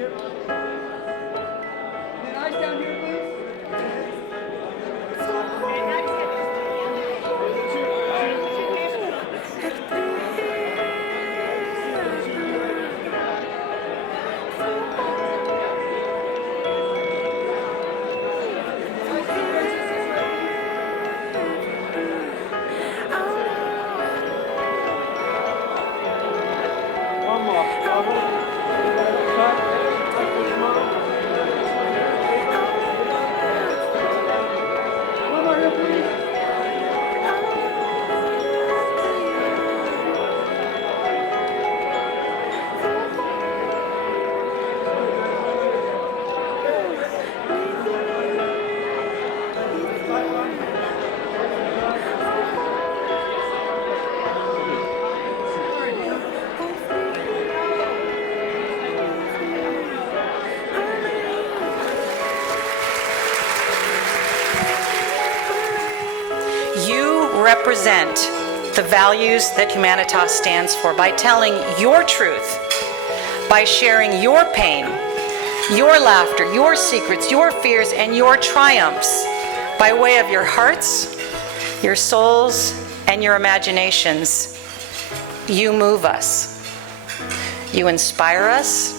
here. And then eyes down here, please. One more. One more here, please. You represent the values that Humanitas stands for by telling your truth, by sharing your pain, your laughter, your secrets, your fears, and your triumphs by way of your hearts, your souls, and your imaginations. You move us. You inspire us.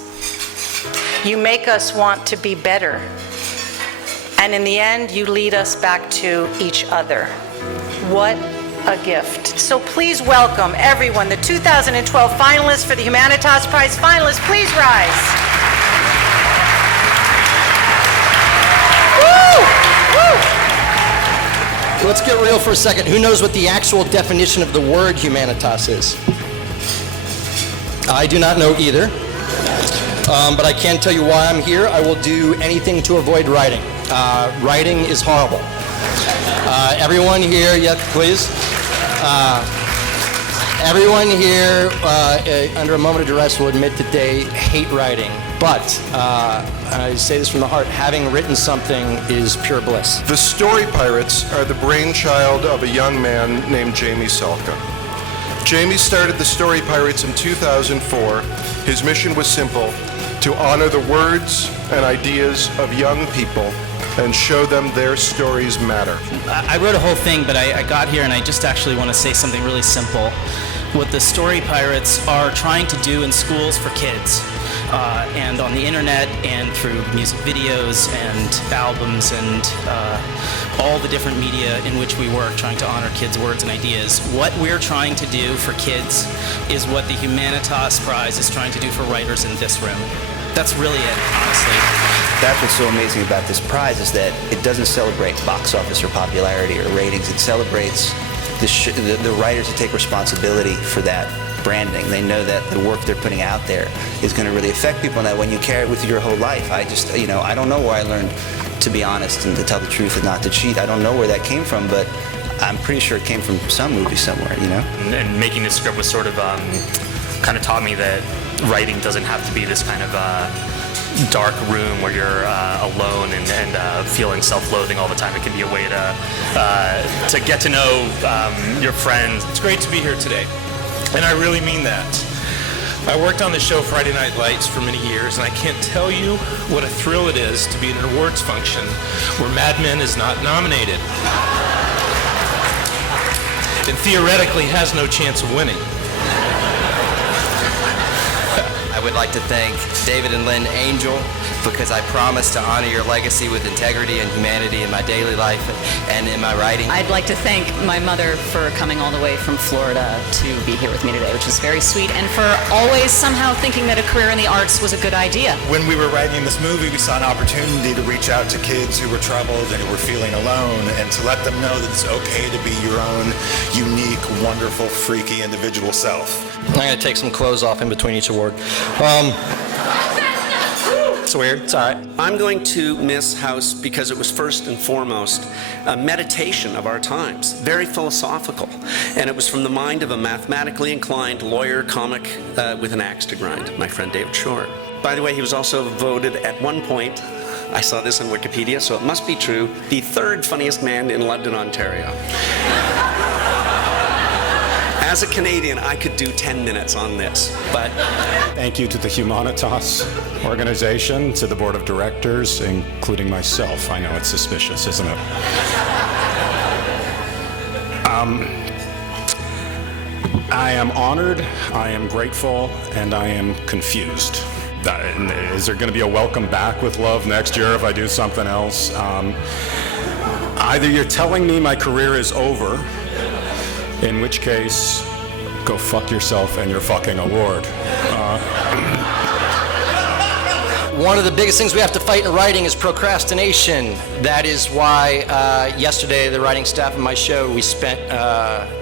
You make us want to be better. And in the end, you lead us back to each other. What a gift. So please welcome everyone, the 2012 finalists for the Humanitas Prize. Finalists, please rise. Woo! Woo! Let's get real for a second. Who knows what the actual definition of the word humanitas is? I do not know either. But I can tell you why I'm here. I will do anything to avoid writing. Writing is horrible. Everyone here, yes, please. Everyone here, under a moment of duress, will admit that they hate writing. But I say this from the heart: having written something is pure bliss. The Story Pirates are the brainchild of a young man named Jamie Salka. Jamie started the Story Pirates in 2004. His mission was simple: to honor the words and ideas of young people and show them their stories matter. I wrote a whole thing, but I got here and I just actually want to say something really simple. What the Story Pirates are trying to do in schools for kids, and on the internet and through music videos and albums and all the different media in which we work, trying to honor kids' words and ideas. What we're trying to do for kids is what the Humanitas Prize is trying to do for writers in this room. That's really it, honestly. That's what's so amazing about this prize, is that it doesn't celebrate box office or popularity or ratings. It celebrates the writers who take responsibility for that branding. They know that the work they're putting out there is going to really affect people, and that when you carry it with you your whole life. I just, I don't know where I learned to be honest and to tell the truth and not to cheat. I don't know where that came from, but I'm pretty sure it came from some movie somewhere, And making this script was sort of kind of taught me that writing doesn't have to be this kind of dark room where you're alone and feeling self-loathing all the time. It can be a way to get to know your friends. It's great to be here today, and I really mean that. I worked on the show Friday Night Lights for many years, and I can't tell you what a thrill it is to be at an awards function where Mad Men is not nominated and theoretically has no chance of winning. I would like to thank David and Lynn Angel, because I promise to honor your legacy with integrity and humanity in my daily life and in my writing. I'd like to thank my mother for coming all the way from Florida to be here with me today, which is very sweet, and for always somehow thinking that a career in the arts was a good idea. When we were writing this movie, we saw an opportunity to reach out to kids who were troubled and who were feeling alone, and to let them know that it's okay to be your own unique, wonderful, freaky, individual self. I'm going to take some clothes off in between each award. It's weird. It's all right. I'm going to miss House because it was first and foremost a meditation of our times, very philosophical. And it was from the mind of a mathematically inclined lawyer comic with an axe to grind, my friend David Shore. By the way, he was also voted at one point, I saw this on Wikipedia, so it must be true, the third funniest man in London, Ontario. as a Canadian, I could do 10 minutes on this, but... Thank you to the Humanitas organization, to the board of directors, including myself. I know it's suspicious, isn't it? I am honored, I am grateful, and I am confused. Is there going to be a welcome back with love next year if I do something else? Either you're telling me my career is over, in which case, go fuck yourself and your fucking award. One of the biggest things we have to fight in writing is procrastination. That is why yesterday, the writing staff of my show, we spent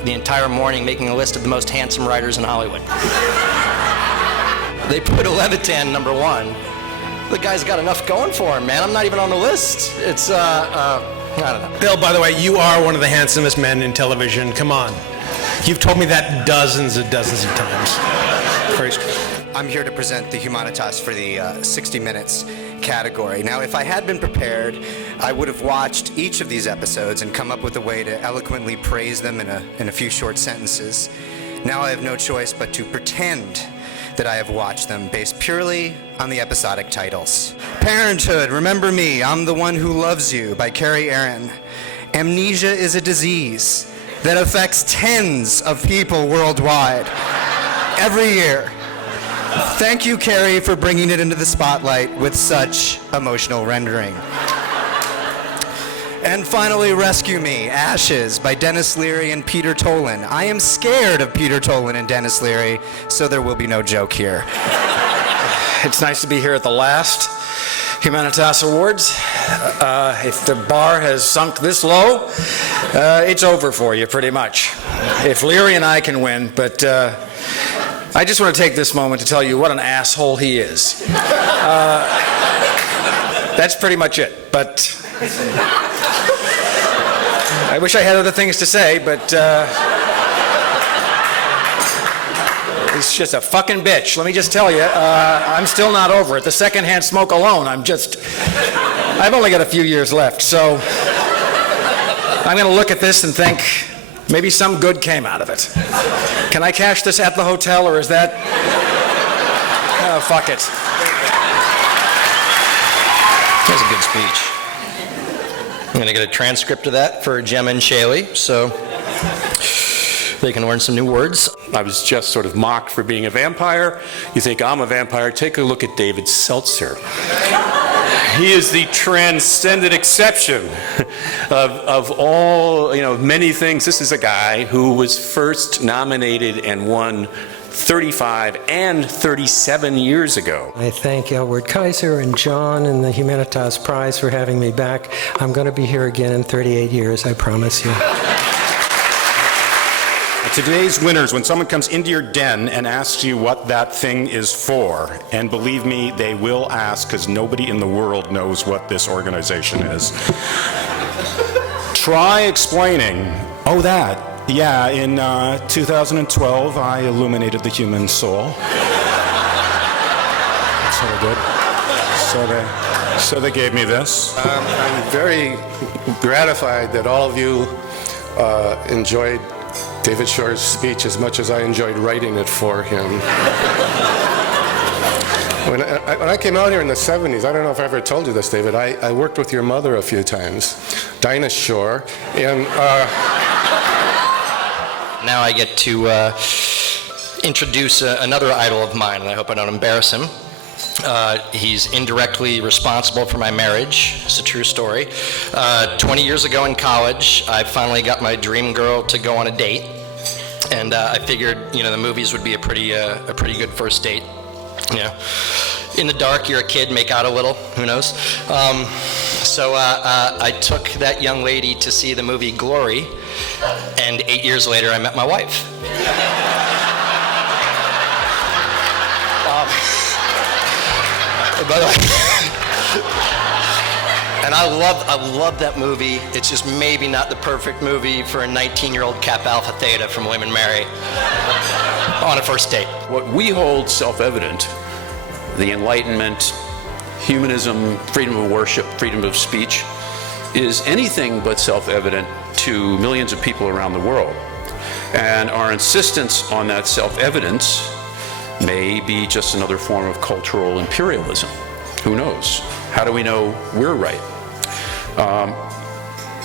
the entire morning making a list of the most handsome writers in Hollywood. They put Levitan number one. The guy's got enough going for him, man. I'm not even on the list. It's, I don't know. Bill, by the way, you are one of the handsomest men in television. Come on. You've told me that dozens of times. Crazy. I'm here to present the Humanitas for the 60 Minutes category. Now, if I had been prepared, I would have watched each of these episodes and come up with a way to eloquently praise them in a few short sentences. Now I have no choice but to pretend that I have watched them based purely on the episodic titles. Parenthood, Remember Me, I'm the One Who Loves You by Carrie Aaron. Amnesia is a disease that affects tens of people worldwide every year. Thank you, Carrie, for bringing it into the spotlight with such emotional rendering. And finally, Rescue Me, Ashes by Dennis Leary and Peter Tolan. I am scared of Peter Tolan and Dennis Leary, so there will be no joke here. It's nice to be here at the last Humanitas Awards. If the bar has sunk this low, it's over for you, pretty much. If Leary and I can win, but I just want to take this moment to tell you what an asshole he is. That's pretty much it, but I wish I had other things to say, but he's just a fucking bitch. Let me just tell you, I'm still not over it. The secondhand smoke alone, I've only got a few years left, so I'm going to look at this and think maybe some good came out of it. Can I cash this at the hotel, or is that... Oh, fuck it. That was a good speech. I'm going to get a transcript of that for Jem and Shaylee, so they can learn some new words. I was just sort of mocked for being a vampire. You think I'm a vampire? Take a look at David Seltzer. He is the transcendent exception of all, many things. This is a guy who was first nominated and won 35 and 37 years ago. I thank Elwood Kaiser and John and the Humanitas Prize for having me back. I'm going to be here again in 38 years, I promise you. Today's winners, when someone comes into your den and asks you what that thing is for, and believe me, they will ask because nobody in the world knows what this organization is. Try explaining, oh, that. Yeah, in 2012, I illuminated the human soul. That's what I did. So they gave me this. I'm very gratified that all of you enjoyed David Shore's speech as much as I enjoyed writing it for him. When I came out here in the 70s, I don't know if I ever told you this, David, I worked with your mother a few times, Dinah Shore, and... Now I get to introduce another idol of mine, and I hope I don't embarrass him. He's indirectly responsible for my marriage. It's a true story. 20 years ago in college, I finally got my dream girl to go on a date, and I figured, the movies would be a pretty good first date. In the dark, you're a kid, make out a little, who knows? So I took that young lady to see the movie Glory, and 8 years later, I met my wife. By the way, and I love that movie. It's just maybe not the perfect movie for a 19-year-old Kappa Alpha Theta from William and Mary on a first date. What we hold self-evident, the Enlightenment, humanism, freedom of worship, freedom of speech, is anything but self-evident to millions of people around the world. And our insistence on that self-evidence may be just another form of cultural imperialism. Who knows? How do we know we're right?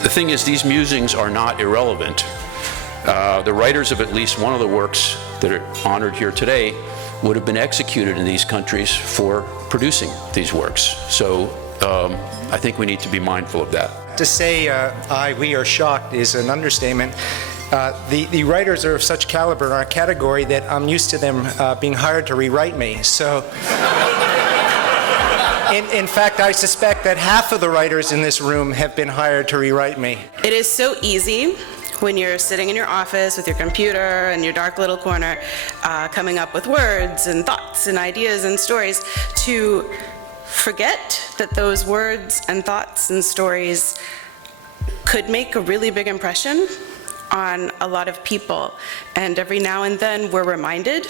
The thing is, these musings are not irrelevant. The writers of at least one of the works that are honored here today would have been executed in these countries for producing these works. So I think we need to be mindful of that. To say we are shocked is an understatement. The writers are of such caliber in our category that I'm used to them being hired to rewrite me. So, in fact, I suspect that half of the writers in this room have been hired to rewrite me. It is so easy when you're sitting in your office with your computer in your dark little corner, coming up with words and thoughts and ideas and stories, to forget that those words and thoughts and stories could make a really big impression on a lot of people. And every now and then we're reminded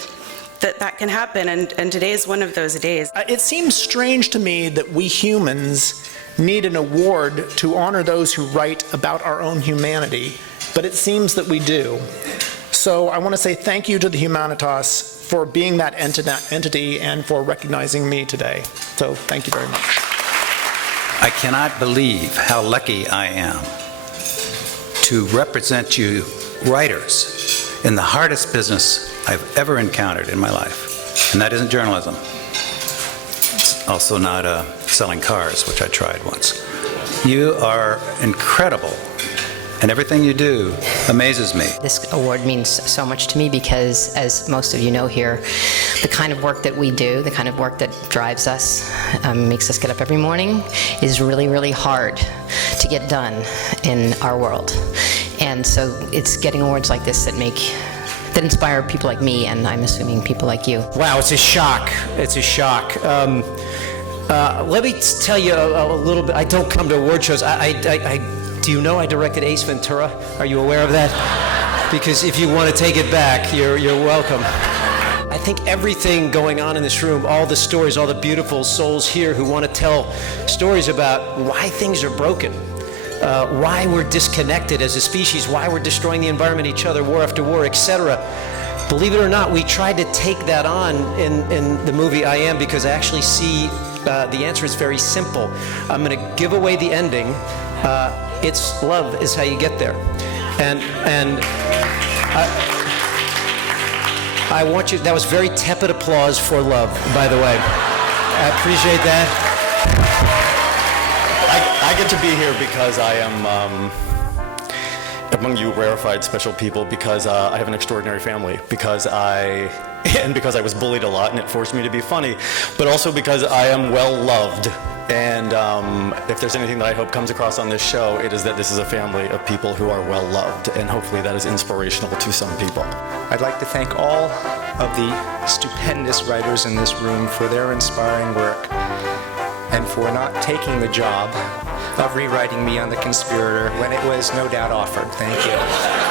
that that can happen, and today is one of those days. It seems strange to me that we humans need an award to honor those who write about our own humanity, but it seems that we do. So I want to say thank you to the Humanitas for being that entity and for recognizing me today. So thank you very much. I cannot believe how lucky I am to represent you writers in the hardest business I've ever encountered in my life. And that isn't journalism. It's also not selling cars, which I tried once. You are incredible, and everything you do amazes me. This award means so much to me because, as most of you know here, the kind of work that we do, the kind of work that drives us, makes us get up every morning, is really, really hard to get done in our world. And so it's getting awards like this that inspire people like me, and I'm assuming people like you. Wow, it's a shock. It's a shock. Let me tell you a little bit. I don't come to award shows. Do you know I directed Ace Ventura? Are you aware of that? Because if you want to take it back, you're welcome. I think everything going on in this room, all the stories, all the beautiful souls here who want to tell stories about why things are broken, why we're disconnected as a species, why we're destroying the environment, each other, war after war, etc. Believe it or not, we tried to take that on in the movie I Am, because I actually see the answer is very simple. I'm going to give away the ending. It's love is how you get there. And I want you, that was very tepid applause for love, by the way. I appreciate that. I get to be here because I am among you rarefied special people, because I have an extraordinary family, because I was bullied a lot and it forced me to be funny, but also because I am well loved. And if there's anything that I hope comes across on this show, it is that this is a family of people who are well loved, and hopefully that is inspirational to some people. I'd like to thank all of the stupendous writers in this room for their inspiring work and for not taking the job of rewriting me on The Conspirator when it was no doubt offered. Thank you.